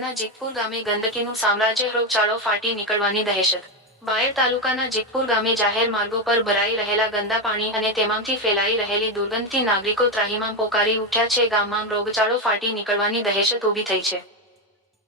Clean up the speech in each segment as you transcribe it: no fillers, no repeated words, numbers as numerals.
શહેરના જેતપુર ગામે ગંદકીનું સામ્રાજ્ય, રોગચાળો ફાટી નીકળવાની દહેશત। બાયડ તાલુકાના જેતપુર ગામે જાહેર માર્ગો પર ભરાઈ રહેલા ગંદા પાણી અને તેમાંથી ફેલાઈ રહેલી દુર્ગંધથી નાગરિકો ત્રાહિમામ પોકારી ઉઠ્યા છે। ગામમાં રોગચાળો ફાટી નીકળવાની દહેશત ઊભી થઈ છે।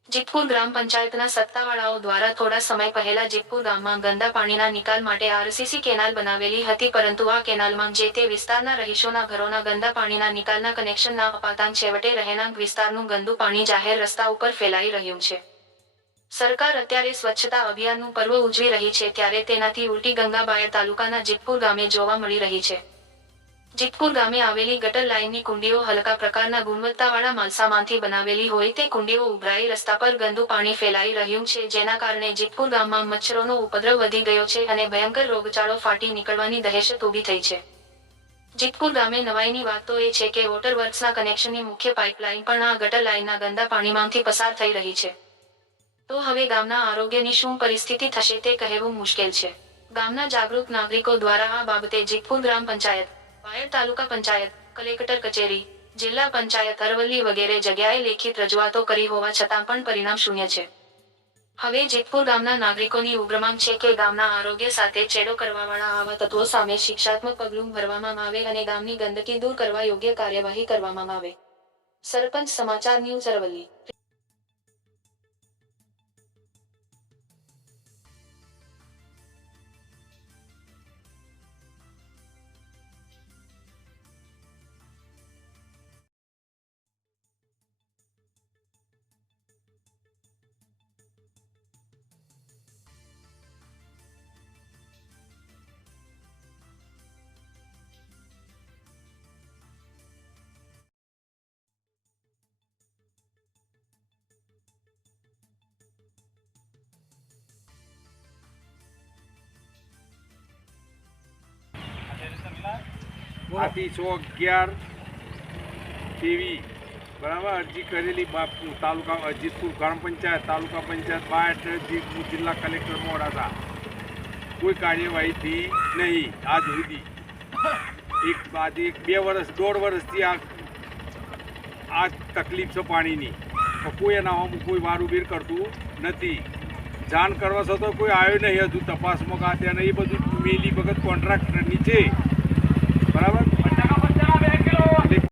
જેતપુર ગ્રામ પંચાયતના સત્તાવાળાઓ દ્વારા થોડા સમય પહેલા જેતપુર ગામમાં ગંદા પાણીના નિકાલ માટે આરસીસી કેનાલ બનાવેલી હતી, પરંતુ આ કેનાલમાં જે તે વિસ્તારના રહીશોના ઘરોના ગંદા પાણીના નિકાલના કનેક્શન ના અપાતાં છેવટે રહેણાંક વિસ્તારનું ગંદુ પાણી જાહેર રસ્તા ઉપર ફેલાઈ રહ્યું છે। સરકાર અત્યારે સ્વચ્છતા અભિયાનનું પર્વ ઉજવી રહી છે, ત્યારે તેનાથી ઉલટી ગંગા બાયડ તાલુકાના જેતપુર ગામે જોવા મળી રહી છે। જેતપુર ગામે આવેલી ગટર લાઇનની કુંડીઓ હલકા પ્રકારના ગુણવત્તાવાળા માલસામાંથી બનાવેલી હોય તે કુંડીઓ ઉભરાઈ રસ્તા પર ગંદુ પાણી ફેલાઈ રહ્યું છે, જેના કારણે જેતપુર ગામમાં મચ્છરોનો ઉપદ્રવ વધી ગયો છે અને ભયંકર રોગચાળો ફાટી નીકળવાની દહેશત ઊભી થઈ છે। જેતપુર ગામે નવાઈની વાત તો એ છે કે વોટર વર્ક્સના કનેક્શનની મુખ્ય પાઇપલાઇન પણ આ ગટર લાઇનના ગંદા પાણીમાંથી પસાર થઈ રહી છે। તો હવે ગામના આરોગ્યની શું પરિસ્થિતિ થશે તે કહેવું મુશ્કેલ છે। ગામના જાગૃત નાગરિકો દ્વારા આ બાબતે જેતપુર ગ્રામ પંચાયત, બાયડ તાલુકા પંચાયત, કલેક્ટર કચેરી, જિલ્લા પંચાયત અરવલ્લી વગેરે જગ્યાએ લેખિત રજૂઆતો કરી હોવા છતાં પણ પરિણામ શૂન્ય છે। હવે જેતપુર ગામના નાગરિકોની ઉગ્ર માંગ છે કે ગામના આરોગ્ય સાથે ચેડો કરવાવાળા આવા તત્વો સામે શિક્ષાત્મક પગલું ભરવામાં આવે અને ગામની ગંદકી દૂર કરવા યોગ્ય કાર્યવાહી કરવામાં આવે। સરપંચ સમાચાર ન્યૂઝ અરવલ્લી। આથી 111 TV બરાબર અરજી કરેલી તાલુકા જેતપુર ગ્રામ પંચાયત, તાલુકા પંચાયત, બાયડ, જિલ્લા કલેક્ટર મોડાસા કોઈ કાર્યવાહી થઈ નહીં આજ સુધી। આજે 2 વર્ષ 1.5 વર્ષથી આ તકલીફ છે પાણીની, તો કોઈ એના કોઈ વારુબીર કરતું નથી। જાણ કરવા છતાં કોઈ આવ્યો નહીં હજુ તપાસમાં, ત્યાં એ બધું મેલી વખત કોન્ટ્રાક્ટર નીચે